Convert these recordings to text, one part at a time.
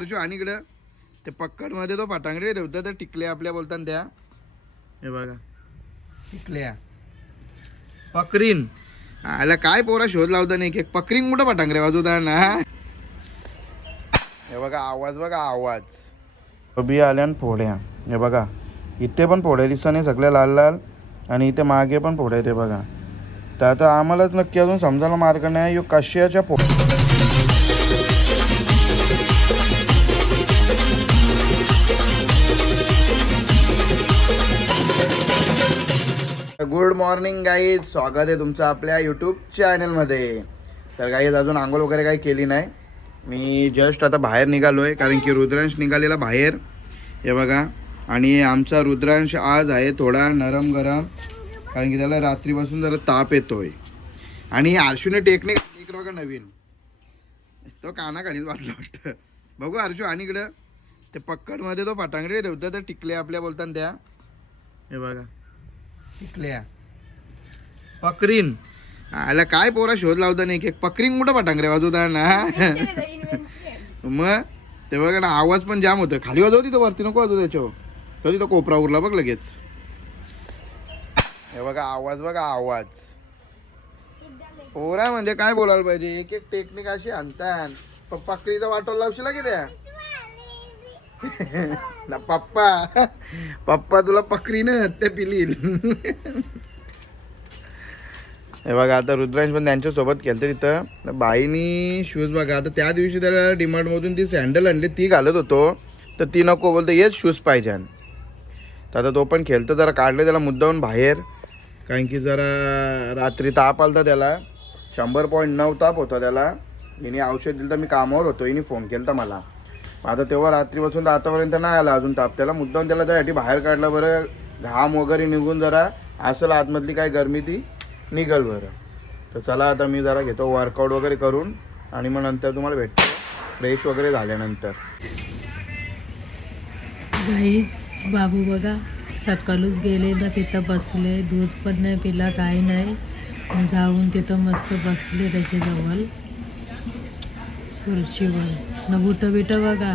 अर्जू आणि इकडं ते पक्कडमध्ये तो पटांगडे ठेवतो तर टिकल्या आपल्या बोलतात त्या हे बघा. टिकल्या. पकरीन. आला काय पोरा शोध लावता नाही की पकरीन कुठं पटांगरे वाजवता ना? हे बघा आवाज बघा आवाज. बी आल्या आणि फोड्या. हे बघा इथे पण फोड्या दिसत नाही सगळ्या लाल लाल. आणि इथे मागे पण फोड्या ते बघा. तर आता आम्हालाच नक्की अजून समजायला मार्ग नाही यो कशाच्या फो गुड मॉर्निंग गाईज. स्वागत आहे तुमचं आपल्या यूट्यूब चॅनलमध्ये. तर गाईज अजून आंघोळ वगैरे काही केली नाही. मी जस्ट आता बाहेर निघालो आहे कारण की रुद्रांश निघालेला बाहेर. हे बघा. आणि आमचा रुद्रांश आज आहे थोडा नरम गरम कारण की त्याला रात्रीपासून जरा ताप येतो आहे आणि आरशूने टेक्निक एक बघा नवीन. तो कानाखालीच वाटलं वाटतं. बघू आरशू आणि इकडं. ते पक्कडमध्ये तो पटांगडे ठेवतो तर टिकले आपल्या बोलतात त्या. हे बघा. इकल्या पकरीन. आला काय पोरा शोध लावता नाही की पकरीन कुठं पटांगरे वाजवता ना? मग ते बघा ना आवाज पण जाम होतो खाली वाजवती तो वरती नको वाजवू त्याच्यावर. कधी तो कोपरा उरला बघ लगेच. हे बघा आवाज बघा आवाज. पोरा म्हणजे काय बोलायला पाहिजे? एक एक टेक्निक अशी आणता पकरीचा वाटोल लावशील की त्या? ना पप्पा पप्पा तुला पकरीन ते पिलील. हे बघा आता रुद्रांश पण त्यांच्यासोबत केलं तिथं. बाईनी शूज बघा आता त्या दिवशी त्याला डिमांडमधून ती सँडल आणली ती घालत होतो. तर ती नको बोलतो हेच शूज पाहिजे तर आता तो पण खेळतो जरा काढलं त्याला मुद्दाहून बाहेर. कारण की जरा रात्री ताप आलता त्याला. शंभर पॉईंट नऊ ताप होता त्याला. हिने औषध दिलं तर मी कामावर होतो हिने फोन केला मला. आता तेव्हा रात्रीपासून तर आतापर्यंत नाही आला अजून ताप. त्याला मुद्दाम त्याला त्यासाठी बाहेर काढलं बरं. घाम वगैरे निघून जरा. असेल आतमधली काय गरमी ती निघल बरं. तर चला आता मी जरा घेतो वर्कआउट वगैरे करून आणि मग नंतर तुम्हाला भेटतो. फ्रेश वगैरे झाल्यानंतर. काहीच बाबू बघा सकाळूच गेले ना तिथं बसले. दूध पण नाही पिला काही नाही. जाऊन तिथं मस्त बसले त्याच्याजवळ. खुर्चीवर. न बुटं बिटं बघा.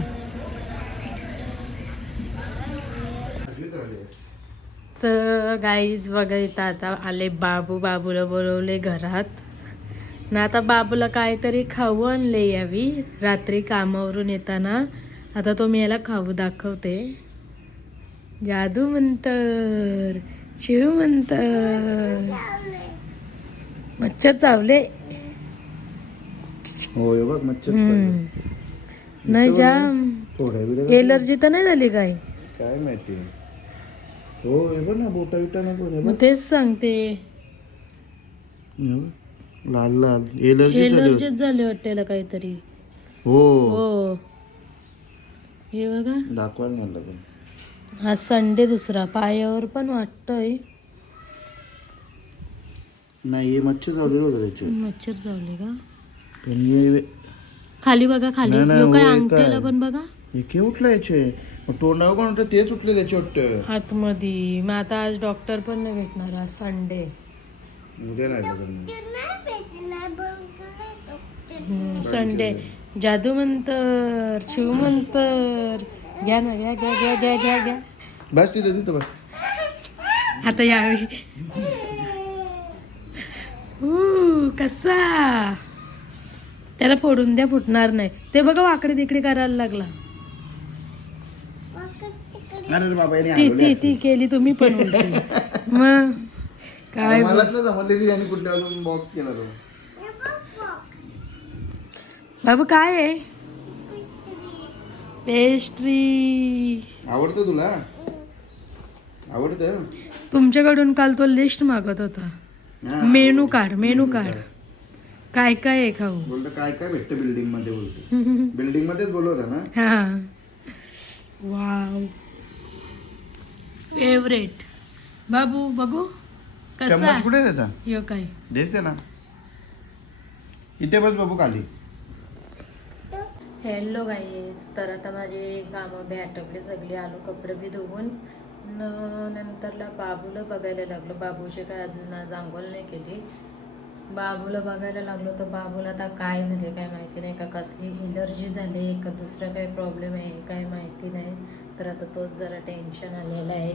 तर गाईज बघा इथं आता आले बाबू. बाबूला बोलवले घरात. ना आता बाबूला काहीतरी खाऊ आणले यावी. रात्री कामावरून येताना. आता तो मी याला खाऊ दाखवते. जादू मंतर शिव मंतर. मच्छर चावले. हो बघ मच्छर. नाही जाम. एलर्जी तर नाही झाली काय? काय माहिती? हो हे बघ ना बोटा बिटा नको. मग तेच सांगते. लाल लाल. एलर्जी झाली होती. एलर्जीच झाली वाटते काहीतरी. हो. हो. हे बघा. दाखवायला नाही लागेल हा संडे दुसरा. पायावर पण वाटतंय. नाही हे मच्छर होतं त्याचे. मच्छर चावले का? पण हे खाली बघा खाली. नाही, काय हो, अंगठ्याला काय? पण बघा. हे के उठलं याचे मग तोंडावर होतं तेच उठले त्याचे वाटतं. आतमध्ये. मग आता आज डॉक्टर पण नाही भेटणार आज संडे उद्या नाही लागेल संडे जादू मंतर शिव मंतर. घ्या ना घ्या घ्या घ्या घ्या घ्या घ्या. बस तिथं तिथं बस. आता यावेळी ऊ, कसा? त्याला फोडून द्या फुटणार नाही. ते बघा वाकडे तिकडे करायला लागला. अरे रे बाबा याने ती. ती ती केली तुम्ही पण उलटी. मग काय मलाच ना जमले ती यांनी कुठल्या अजून बॉक्स केला तो. बाबू काय आहे? पेस्ट्री आवडतं तुला? आवडतं? तुमच्याकडून काल तो लिस्ट मागत होता. हा. मेनू काढ मेनू काढ. काय काय आहे खाऊ? बोलतो काय काय भेटतं बिल्डिंगमध्ये बोलतो. बिल्डिंग मध्येच बोलवता ना? हा. वाव. फेवरेट बाबू बघू. कसा? चम्मच कुठे आहे त्याचा? यो काय? ना? इथे बस बाबू खाली. हॅलो गाईज तर आता माझे कामं बी आटपले सगळे आलो कपडे बी धुवून. न नंतरला बाबूला बघायला लागलो. बाबूचे काय अजून आज आंघोळ नाही केली. बाबूला बघायला लागलो तर बाबूला आता काय झाले काय माहिती नाही. का कसली एलर्जी झाली का दुसरा काही प्रॉब्लेम आहे काय माहिती नाही. तर आता तोच जरा टेन्शन आलेला आहे.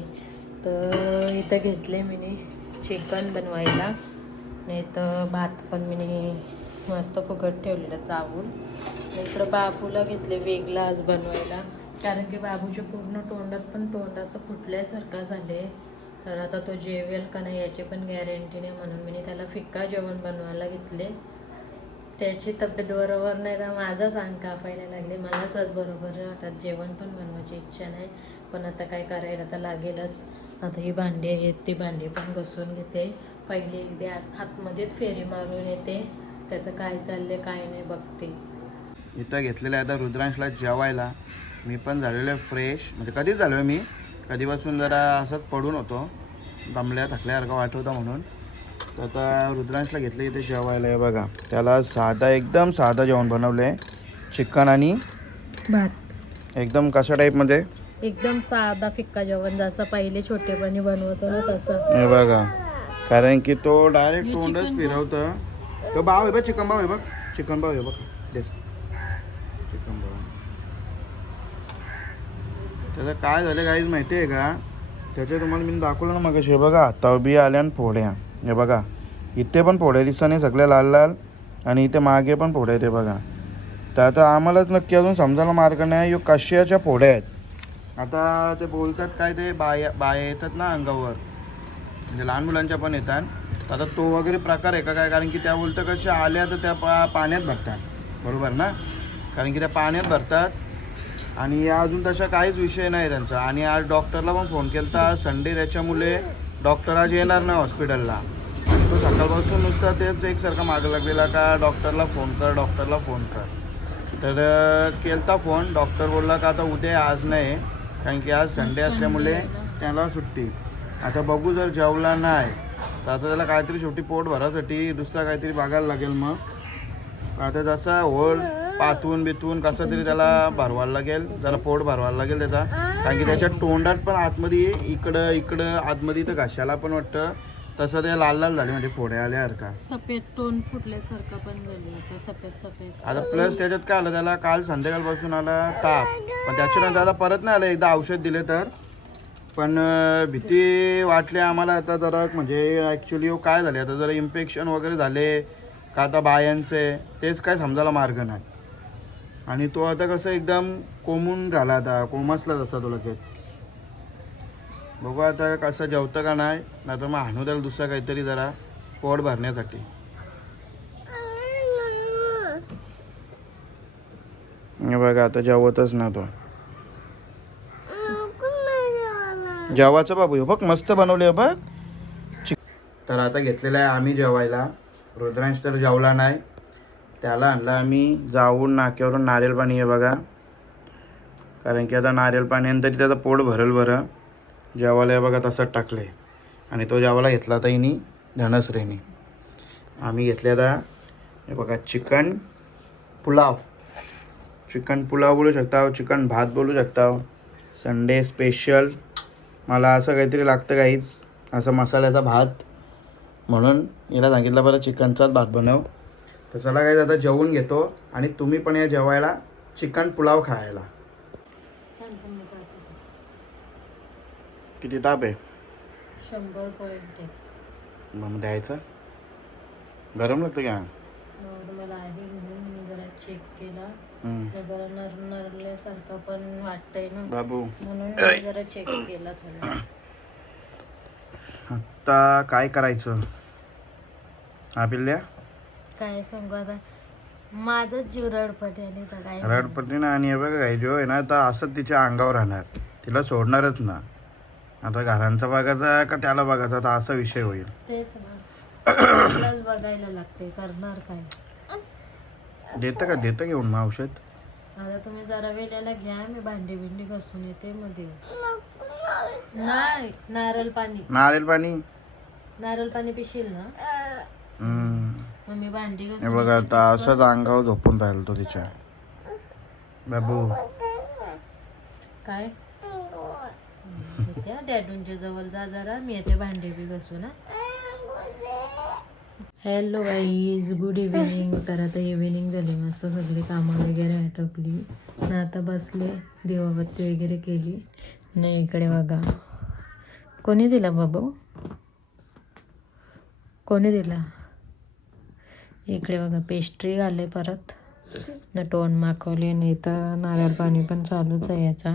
तर इथं घेतले मी चिकन बनवायला. नाही तर भात पण मी मस्त फुकट ठेवलेलं चावून. नाही इकडं बाबूला घेतले वेगळा आज बनवायला. कारण की बाबूच्या पूर्ण तोंडात पण तोंड असं फुटल्यासारखा झाले तर आता तो जेवेल का नाही याची पण गॅरंटी नाही म्हणून मी त्याला फिक्का जेवण बनवायला घेतले. त्याची तब्येत बरोबर नाही तर माझाच अंग कापायला लागले. मलाच आज बरोबर वाटत जेवण पण बनवायची इच्छा नाही. पण आता काय करायला तर लागेलच. आता ही भांडी आहेत ती भांडी पण घसून घेते. पहिले एकदा आत आतमध्येच फेरी मारून येते. त्याचं काय चाललंय काय नाही बघते. इथं घेतलेलं आहे आता रुद्रांशला जेवायला. मी पण झालेलो आहे फ्रेश. म्हणजे कधीच झालो आहे मी. कधीपासून जरा असंच पडून होतो. दमल्या थकल्यासारखं वाटत होता म्हणून. तर आता रुद्रांशला घेतलं इथे जेवायला आहे बघा. त्याला साधा एकदम साधा जेवण बनवलं आहे चिकन आणि भात. एकदम कशा टाईपमध्ये एकदम साधा फिक्का जेवण जसं पहिले छोटेपणी बनवायचो ना तसं. हे बघा. कारण की तो डायरेक्ट हे तोंडच फिरवतं. तो भाव आहे बघ चिकन भाव आहे बघ. चिकन भाव आहे बघ देस चिकन भाव त्याचं काय झालं काहीच माहिती आहे का? त्याचे तुम्हाला मी दाखवलं ना मग हे बघा तवबी आल्या आणि फोड्या. हे बघा इथे पण फोड्या दिसत नाही सगळ्या लाल लाल आणि इथे मागे पण फोड्या आहेत बघा. तर आता आम्हालाच नक्की अजून समजायला मार्ग नाही यो कशाच्या फोड्या आहेत? आता ते बोलतात काय ते बाया बाया येतात ना अंगावर. म्हणजे लहान मुलांच्या पण येतात. आता तो वगैरे प्रकार आहे का काय? कारण की त्या बोलतं कशा आल्या तर त्या पा पाण्यात भरतात. बरोबर ना? कारण की त्या पाण्यात भरतात. आणि या अजून तशा काहीच विषय नाही त्यांचा. आणि आज डॉक्टरला पण फोन केला तर संडे त्याच्यामुळे डॉक्टर आज येणार नाही हॉस्पिटलला. तो सकाळपासून नुसता तेच एकसारखा मागं लागलेला का डॉक्टरला फोन कर डॉक्टरला फोन कर. तर केलता फोन. डॉक्टर बोलला का आता उद्या आज नाही कारण की आज संडे असल्यामुळे त्याला सुट्टी. आता बघू जर जेवला नाही तर आता त्याला काहीतरी शेवटी पोट भरासाठी दुसरा काहीतरी बघायला लागेल मग. आता जसा होल पातवून बितवून कसं तरी त्याला भरवायला लागेल जरा पोट भरवायला लागेल त्याचा. कारण की त्याच्या तोंडात पण आतमध्ये इकडं इकडं आतमध्ये तर घशाला पण वाटतं. तसं ते लाल लाल झाले म्हणजे फोड्या आल्यासारखा सफेद तोंड फुटल्यासारखं पण झाले असं सफेद सफेद. आता प्लस त्याच्यात काय आलं त्याला काल संध्याकाळपासून आला ताप. पण त्याच्यानंतर आता परत नाही आलं एकदा औषध दिले तर. पण भीती वाटली आम्हाला आता जरा म्हणजे ॲक्च्युली काय झाले? आता जरा इन्फेक्शन वगैरे झाले. का आता बायांचे? तेच काय समजायला मार्ग नाही. आणि तो आता कसं एकदम कोमून राहिला आता कोमासला असा तो लगेच. बघू आता कसं जेवतं का नाही नाही तर मग आणू त्याला दुसरा काहीतरी जरा पोट भरण्यासाठी. बघा आता जेवतच ना तो. जेवायचं बाबू बघ मस्त बनवले बघ. तर आता घेतलेलं आहे आम्ही जेवायला. रुद्रांश तर जेवला नाही. त्याला आणलं आम्ही. जाऊन नाक्यावरून नारियल पाणी आहे बघा. कारण की आता नारळ पाण्यानंतर त्याचं पोट भरल बरं. जेवायला हे बघा तसंच टाकले आणि तो जेवायला घेतला आता हिनी धनश्रेनी आम्ही घेतले आता हे बघा चिकन पुलाव. चिकन पुलाव बोलू शकता चिकन भात बोलू शकता. संडे स्पेशल मला असं काहीतरी लागतं काहीच. असं मसाल्याचा भात. म्हणून हिला सांगितलं बरं चिकनचाच भात बनव. तर चला काही आता जेवून घेतो आणि तुम्ही पण या जेवायला चिकन पुलाव खायला. किती ताप आहे? शंभर पॉईंट मग द्यायचं? गरम लागतं का? नॉर्मल आहे म्हणून मी जरा चेक केला. तर जरा नर नरल्यासारखं पण वाटतंय ना. बाबू. म्हणून मी जरा चेक केला थोडा. आता काय करायचं? हा पिल्ल्या काय सांगू आता? माझंच जीव रडपटे आणि तर काय? रडपट्टी ना आणि हे बघा काय जो आहे ना तर असंच तिच्या अंगावर राहणार. तिला सोडणारच ना. आता घरांचा बघायचा का त्याला बघायचा? तर असा विषय होईल. तेच ना. आपल्यालाच बघायला लागते करणार काय? देतं का? देतं घेऊन मग औषध? आता तुम्ही जरा वेळेला घ्या मी भांडी बिंडी घासून येते मध्ये नाही नारळ पाणी. नारळ पाणी? नारळ पाणी पिशील ना? हम्म. मग मी भांडी हे घासून बघा आता असंच अंगावर झोपून राहिलं तो तिच्या. बाबू. काय? त्या डॅडूंच्या जवळ जा जरा. मी येते भांडी बी घासून हा. हॅलो गाईज गुड इव्हिनिंग तर आता इव्हिनिंग झाली. मस्त सगळी कामं वगैरे आटोपली. आणि आता बसले. दिवाबत्ती वगैरे केली. नाही इकडे बघा. कोणी दिला बाबू? कोणी दिला? इकडे बघा पेस्ट्री आले परत. न टोन माखवले नाही तर नारळ पाणी पण चालूच आहे याचा.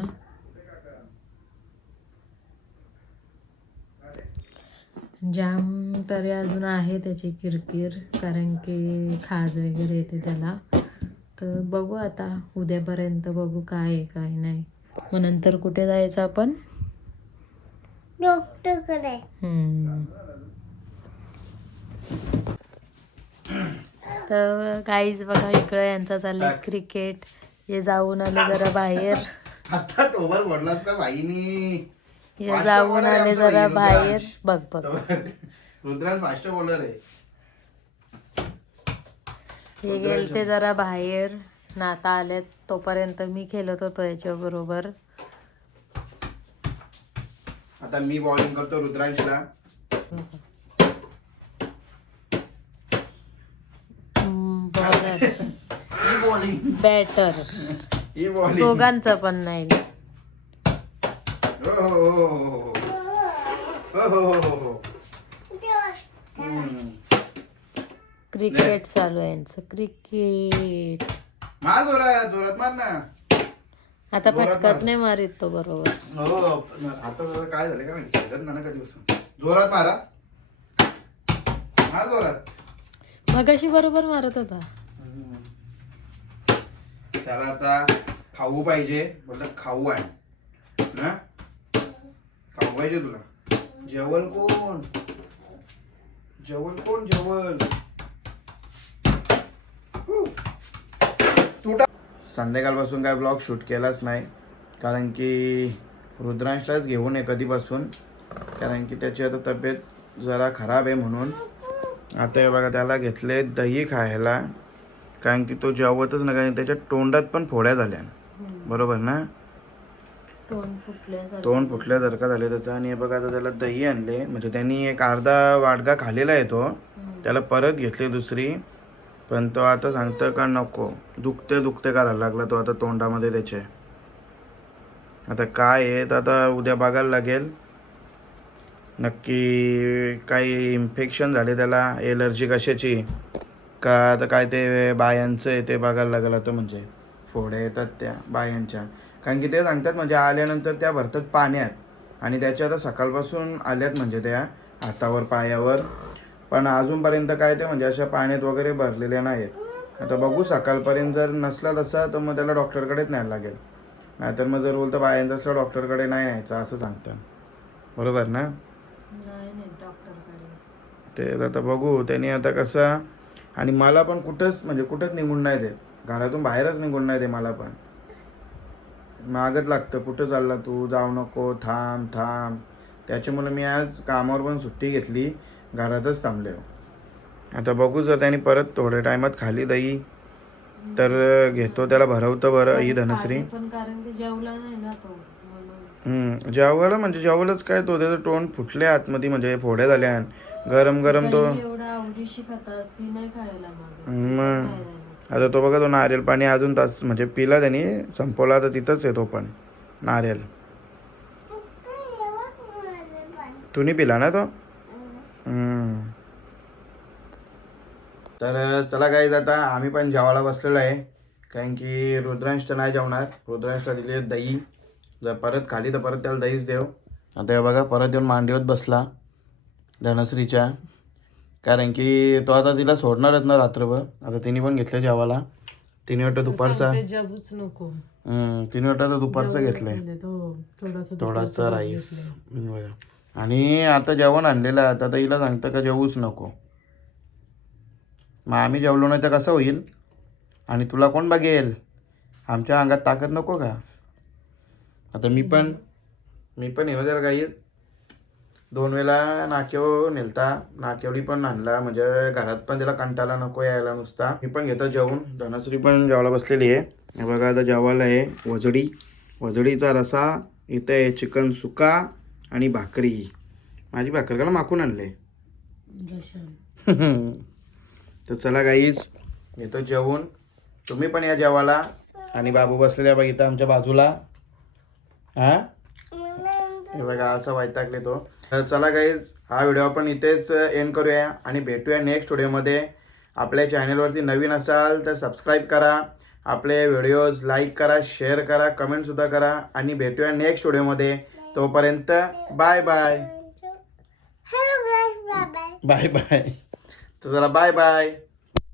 जाम तरी अजून आहे त्याची किरकिर कारण की खाज वगैरे येते त्याला. तर बघू आता उद्यापर्यंत बघू काय आहे काय नाही. मग नंतर कुठे जायचं आपण? डॉक्टरकडे तर काहीच बघा इकडं यांचा चाललंय क्रिकेट हे जाऊन आले जरा बाहेर. आता टोबर पडलास का बाईनी? हे जाऊन आले जरा बाहेर. बघ बघ. रुद्रांश फास्ट बॉलर आहे. हे गेलते जरा बाहेर. नाता आले तोपर्यंत मी खेळत होतो याच्या बरोबर आता मी बॉलिंग करतो रुद्रांशला. बॅटर दोघांचं पण नाही. क्रिकेट चालू आहे यांच. क्रिकेट आता फटकाच नाही मारित तो बरोबर. हो, काय झालं का माहिती? जोरात मारा. मार जोरात. मगाशी बरोबर मारत होता. हम्म. त्याला आता खाऊ पाहिजे. म्हटलं खाऊ आहे ना खाऊ पाहिजे तुला. जेवण कोण? जेवण कोण? जेवण. तुटा संध्याकाळपासून काय ब्लॉग शूट केलाच नाही. कारण की रुद्रांशलाच घेऊन आहे कधीपासून. कारण की त्याची आता तब्येत जरा खराब आहे म्हणून. आता हे बघा त्याला घेतले दही खायला कारण की तो जेवतच नाही कारण त्याच्या तोंडात पण फोड्या झाल्या. बरोबर ना? तोंड फुटले तोंड फुटल्यासारखं झाले त्याचं. आणि हे बघा आता त्याला दही आणले. म्हणजे त्यांनी एक अर्धा वाडगा खाल्लेला आहे तो. त्याला परत घेतली दुसरी. पण तो आता सांगतं का नको. दुखते दुखते करायला लागला तो आता तोंडामध्ये त्याचे. आता काय आहे तर आता उद्या बघायला लागेल. नक्की काही इन्फेक्शन झाले त्याला एलर्जी कशाची का आता काय ते बायांचं आहे ते बघायला लागेल आता म्हणजे. फोड्या येतात त्या बायांच्या. कारण की ते सांगतात म्हणजे आल्यानंतर त्या भरतात पाण्यात. आणि त्याच्या आता सकाळपासून आल्यात म्हणजे त्या हातावर पायावर. पण अजूनपर्यंत काय ते म्हणजे अशा पाण्यात वगैरे भरलेल्या नाहीत आता बघू सकाळपर्यंत जर नसला तसा तर मग त्याला डॉक्टरकडेच न्यायला लागेल. नाहीतर मग जर बोलतं बायांचं असलं डॉक्टरकडे नाही न्यायचं असं सांगतात. बरोबर ना? ते आता बघू त्यांनी आता कसं आणि मला पण कुठंच म्हणजे कुठंच निघून नाही देत. घरातून बाहेरच निघून नाही दे मला पण. मागत लागतं कुठं चालला तू जाऊ नको थांब थांब. त्याच्यामुळे मी आज कामावर पण सुट्टी घेतली घरातच थांबले आता बघू जर त्यांनी परत थोड्या टायमात खाली दही तर घेतो त्याला भरवतं बरं ही धनश्री. पण कारण की जेवला नाही ना तो. जेवायला म्हणजे जेवलंच काय तो त्याचं तोंड फुटले आतमध्ये म्हणजे फोड्या झाल्या. गरम गरम तो मग. आता तो बघा तो नारियल पाणी अजून तास म्हणजे पिला त्यांनी संपवला तर तिथंच आहे तो पण नारियल. तू नाही पिला ना तो? हम्म. तर चला काय आता आम्ही पण जेवायला बसलेलो आहे. कारण की रुद्रांश तर नाही जेवणार. रुद्रांशला दिले दही. जर परत खाली तर परत त्याला दहीच देव. आता हे बघा परत येऊन मांडीवर बसला धनश्रीच्या. कारण की तो आता तिला सोडणारच ना रात्रभर. आता तिने पण घेतलं जेवायला. तिने वाटतं दुपारचा नको. हम्म, तिने वाटतं आता दुपारचं घेतलंय. थोडासा थोडासा राईस. बघा. आणि आता जेवण आणलेलं आहे. आता हिला सांगतं का जेवूच नको. मग आम्ही जेवलो नाही तर कसं होईल? आणि तुला कोण बघेल? आमच्या अंगात ताकद नको का? आता मी पण मी पण येऊ द्याल काही दोन वेळा नाकेव नेलता. नाकेवडी पण आणला. म्हणजे घरात पण त्याला कंटाळा नको यायला नुसता. मी पण घेतो जेवून. धनश्री पण जेवायला बसलेली आहे. बघा आता जेवायला आहे. वजडी. वजडीचा रसा. इथं आहे चिकन सुका आणि भाकरी. माझी भाकर का माकून आणले. तर चला गाईच येतो जेवून. तुम्ही पण या जेवायला. आणि बाबू बसलेला बघ इथं आमच्या बाजूला. हा? हे बघा असं वैतागले तो. तर चला गाईज हा व्हिडिओ आपण इथेच एंड करूया आणि भेटूया नेक्स्ट व्हिडिओमध्ये आपल्या चॅनलवरती नवीन असाल तर सबस्क्राईब करा. आपले व्हिडिओज लाईक करा शेअर करा कमेंटसुद्धा करा आणि भेटूया नेक्स्ट व्हिडिओमध्ये तोपर्यंत बाय बाय. बाय बाय तर चला बाय बाय